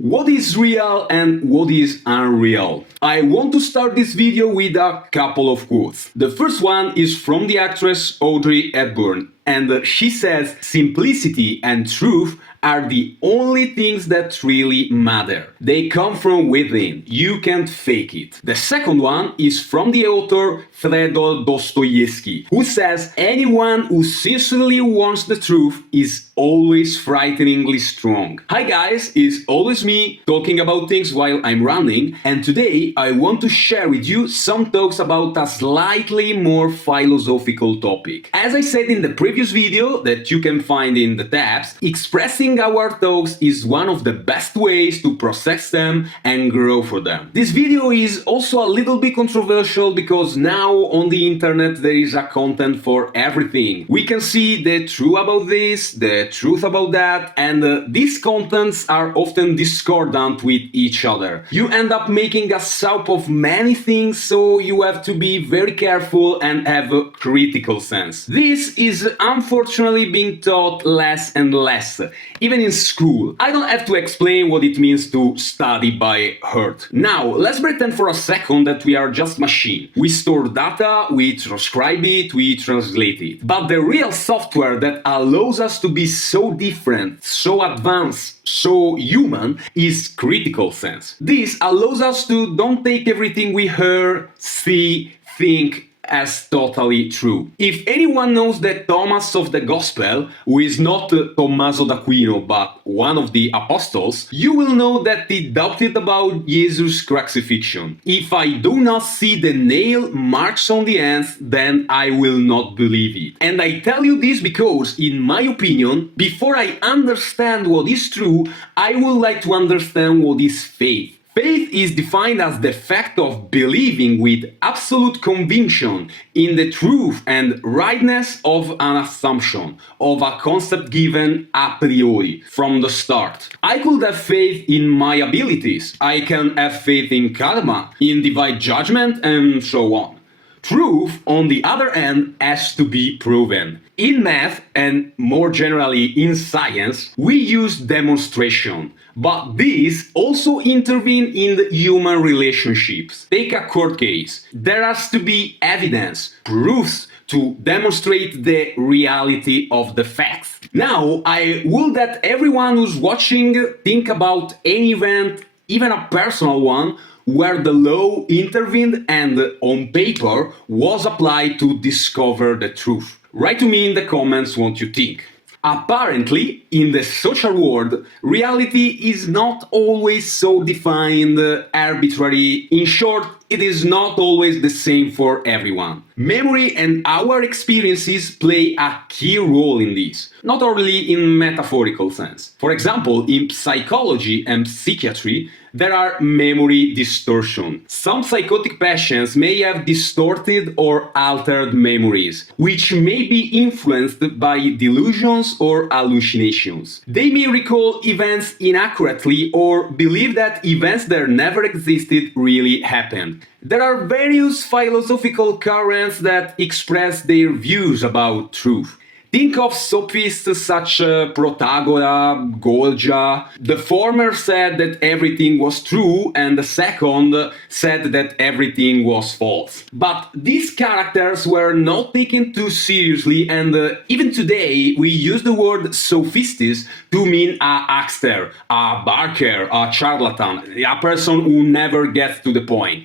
What is real and what is unreal? I want to start this video with a couple of quotes. The first one is from the actress Audrey Hepburn, and she says, "Simplicity and truth are the only things that really matter. They come from within. You can't fake it." The second one is from the author Fyodor Dostoevsky, who says, "Anyone who sincerely wants the truth is always frighteningly strong." Hi guys, it's always me talking about things while I'm running, and today I want to share with you some talks about a slightly more philosophical topic. As I said in the previous video that you can find in the tabs, expressing our thoughts is one of the best ways to process them and grow for them. This video is also a little bit controversial because now on the internet there is a content for everything. We can see the truth about this, the truth about that, and these contents are often discordant with each other. You end up making a soup of many things, so you have to be very careful and have a critical sense. This is unfortunately being taught less and less, even in school. I don't have to explain what it means to study by heart. Now, let's pretend for a second that we are just machine. We store data, we transcribe it, we translate it. But the real software that allows us to be so different, so advanced, so human is critical sense. This allows us to don't take everything we hear, see, think as totally true. If anyone knows that Thomas of the Gospel, who is not Tommaso d'Aquino but one of the apostles, you will know that he doubted about Jesus' crucifixion. "If I do not see the nail marks on the hands, then I will not believe it." And I tell you this because, in my opinion, before I understand what is true, I would like to understand what is faith. Faith is defined as the fact of believing with absolute conviction in the truth and rightness of an assumption, of a concept given a priori, from the start. I could have faith in my abilities, I can have faith in karma, in divine judgment, and so on. Truth, on the other hand, has to be proven. In math, and more generally in science, we use demonstration. But these also intervene in the human relationships. Take a court case. There has to be evidence, proofs, to demonstrate the reality of the facts. Now, I would that everyone who's watching think about any event, even a personal one, where the law intervened and on paper was applied to discover the truth. Write to me in the comments what you think. Apparently, in the social world, reality is not always so defined, arbitrary. In short, it is not always the same for everyone. Memory and our experiences play a key role in this, not only in metaphorical sense. For example, in psychology and psychiatry, there are memory distortion. Some psychotic patients may have distorted or altered memories, which may be influenced by delusions or hallucinations. They may recall events inaccurately or believe that events that never existed really happened. There are various philosophical currents that express their views about truth. Think of sophists such as Protagoras, Golgi. The former said that everything was true and the second said that everything was false. But these characters were not taken too seriously, and even today we use the word sophistes to mean a huckster, a barker, a charlatan, a person who never gets to the point.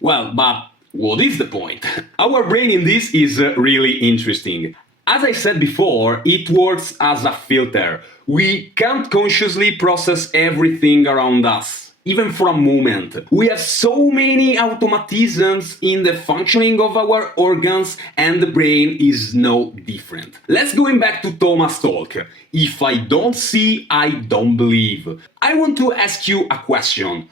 Well, but what is the point? Our brain in this is really interesting. As I said before, it works as a filter. We can't consciously process everything around us, even for a moment. We have so many automatisms in the functioning of our organs, and the brain is no different. Let's go back to Thomas' talk. If I don't see, I don't believe. I want to ask you a question.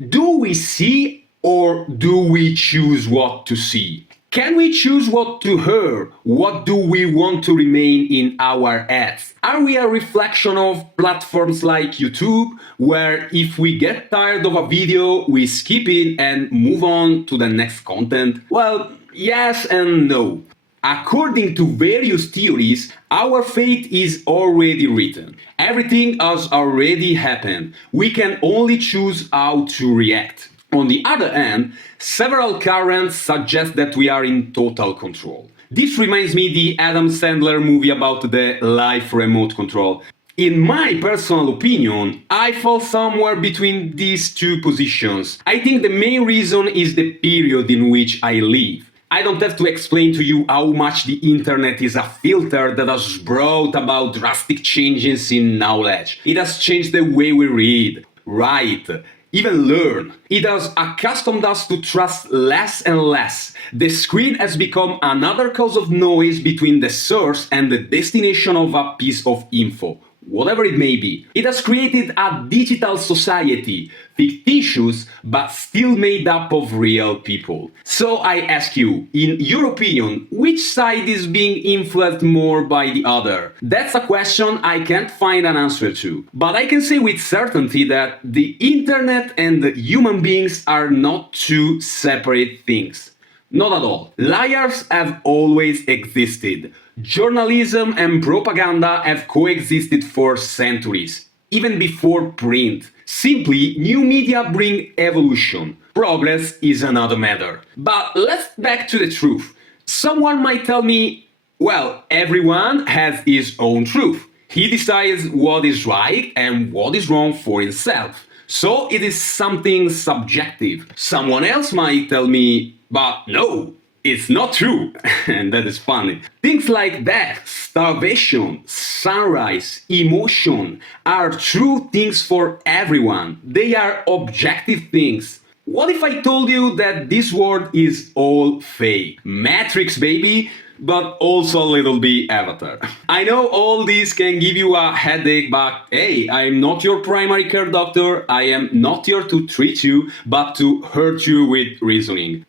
Do we see or do we choose what to see? Can we choose what to hear? What do we want to remain in our heads? Are we a reflection of platforms like YouTube, where if we get tired of a video, we skip it and move on to the next content? Well, yes and no. According to various theories, our fate is already written. Everything has already happened. We can only choose how to react. On the other hand, several currents suggest that we are in total control. This reminds me the Adam Sandler movie about the life remote control. In my personal opinion, I fall somewhere between these two positions. I think the main reason is the period in which I live. I don't have to explain to you how much the internet is a filter that has brought about drastic changes in knowledge. It has changed the way we read, write, even learn. It has accustomed us to trust less and less. The screen has become another cause of noise between the source and the destination of a piece of info, whatever it may be. It has created a digital society, fictitious but still made up of real people. So I ask you, in your opinion, which side is being influenced more by the other? That's a question I can't find an answer to. But I can say with certainty that the internet and human beings are not two separate things. Not at all. Liars have always existed. Journalism and propaganda have coexisted for centuries, even before print. Simply, new media bring evolution. Progress is another matter. But let's back to the truth. Someone might tell me, well, everyone has his own truth. He decides what is right and what is wrong for himself. So it is something subjective. Someone else might tell me, but no, it's not true. And that is funny. Things like death, starvation, sunrise, emotion are true things for everyone. They are objective things. What if I told you that this world is all fake? Matrix, baby, but also a little bit Avatar. I know all this can give you a headache, but hey, I'm not your primary care doctor. I am not here to treat you, but to hurt you with reasoning.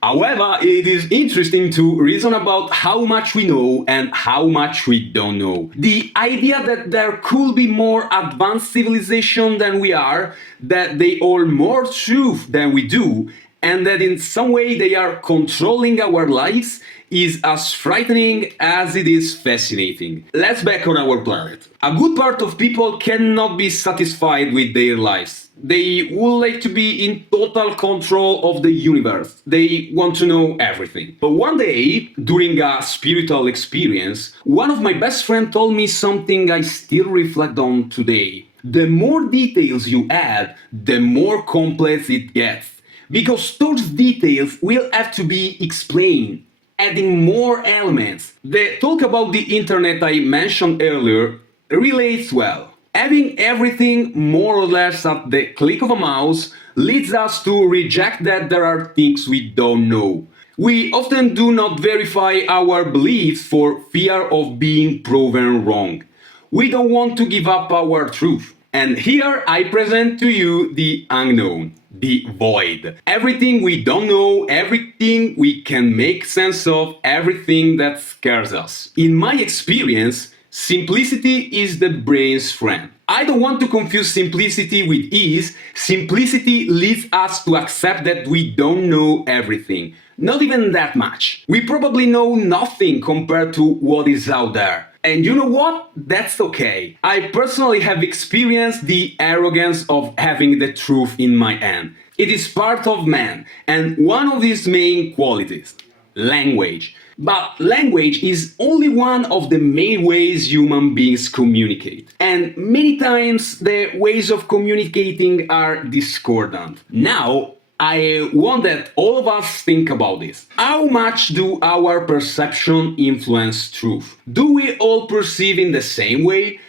However, it is interesting to reason about how much we know and how much we don't know. The idea that there could be more advanced civilization than we are, that they hold more truth than we do, and that in some way they are controlling our lives is as frightening as it is fascinating. Let's back on our planet. A good part of people cannot be satisfied with their lives. They would like to be in total control of the universe. They want to know everything. But one day, during a spiritual experience, one of my best friends told me something I still reflect on today. The more details you add, the more complex it gets. Because those details will have to be explained, adding more elements. The talk about the internet I mentioned earlier relates well. Having everything more or less at the click of a mouse leads us to reject that there are things we don't know. We often do not verify our beliefs for fear of being proven wrong. We don't want to give up our truth. And here I present to you the unknown, the void. Everything we don't know, everything we can make sense of, everything that scares us. In my experience, simplicity is the brain's friend. I don't want to confuse simplicity with ease. Simplicity leads us to accept that we don't know everything. Not even that much. We probably know nothing compared to what is out there. And you know what? That's okay. I personally have experienced the arrogance of having the truth in my hand. It is part of man, and one of his main qualities, language. But language is only one of the main ways human beings communicate. And many times the ways of communicating are discordant. Now, I want that all of us think about this. How much do our perception influence truth? Do we all perceive in the same way?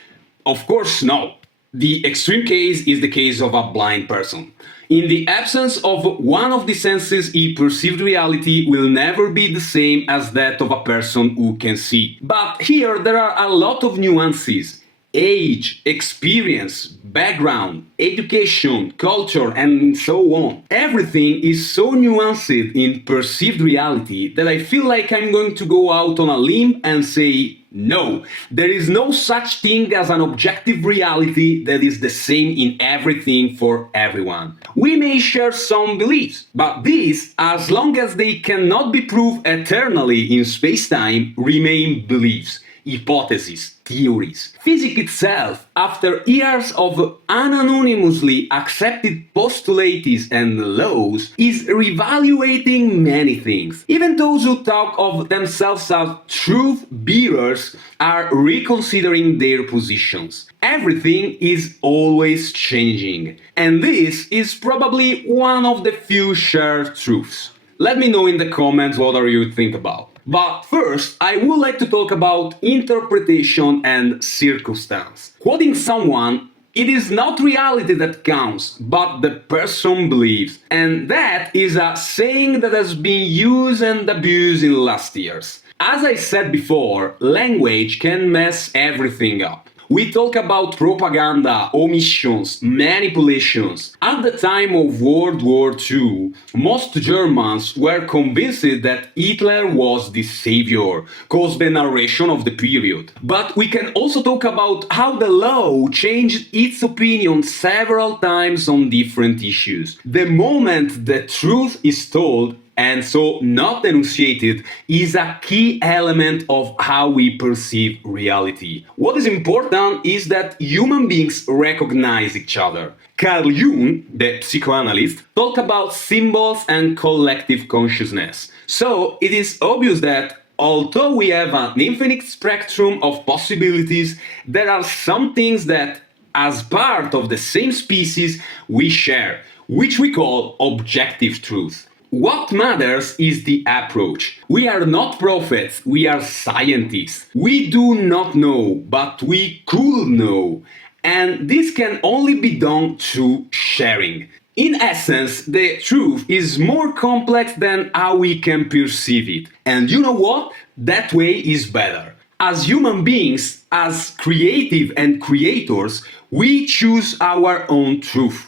Of course, no. The extreme case is the case of a blind person. In the absence of one of the senses, he perceived reality will never be the same as that of a person who can see. But here there are a lot of nuances. Age, experience, background, education, culture, and so on. Everything is so nuanced in perceived reality that I feel like I'm going to go out on a limb and say, no, there is no such thing as an objective reality that is the same in everything for everyone. We may share some beliefs, but these, as long as they cannot be proved eternally in space-time, remain beliefs, hypotheses, theories. Physics itself, after years of anonymously accepted postulates and laws, is reevaluating many things. Even those who talk of themselves as truth bearers are reconsidering their positions. Everything is always changing, and this is probably one of the few shared truths. Let me know in the comments what are you think about. But first, I would like to talk about interpretation and circumstance. Quoting someone, it is not reality that counts, but the person believes. And that is a saying that has been used and abused in last years. As I said before, language can mess everything up. We talk about propaganda, omissions, manipulations. At the time of World War II, most Germans were convinced that Hitler was the savior, caused the narration of the period. But we can also talk about how the law changed its opinion several times on different issues. The moment the truth is told, and so not enunciated, is a key element of how we perceive reality. What is important is that human beings recognize each other. Carl Jung, the psychoanalyst, talked about symbols and collective consciousness. So it is obvious that although we have an infinite spectrum of possibilities, there are some things that, as part of the same species, we share, which we call objective truth. What matters is the approach. We are not prophets, we are scientists. We do not know, but we could know. And this can only be done through sharing. In essence, the truth is more complex than how we can perceive it. And you know what? That way is better. As human beings, as creative and creators, we choose our own truth.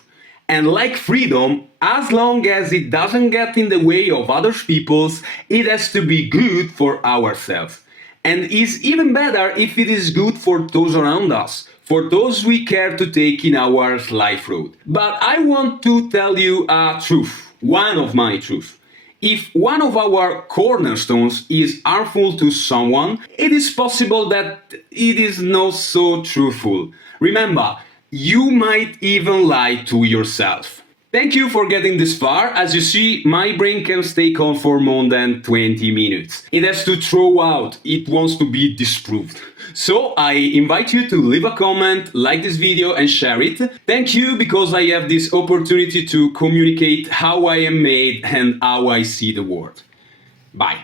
And like freedom, as long as it doesn't get in the way of other people's, it has to be good for ourselves. And is even better if it is good for those around us, for those we care to take in our life road. But I want to tell you a truth, one of my truths. If one of our cornerstones is harmful to someone, it is possible that it is not so truthful. Remember, you might even lie to yourself. Thank you for getting this far. As you see, my brain can stay calm for more than 20 minutes. It has to throw out, it wants to be disproved. So I invite you to leave a comment, like this video and share it. Thank you because I have this opportunity to communicate how I am made and how I see the world. Bye.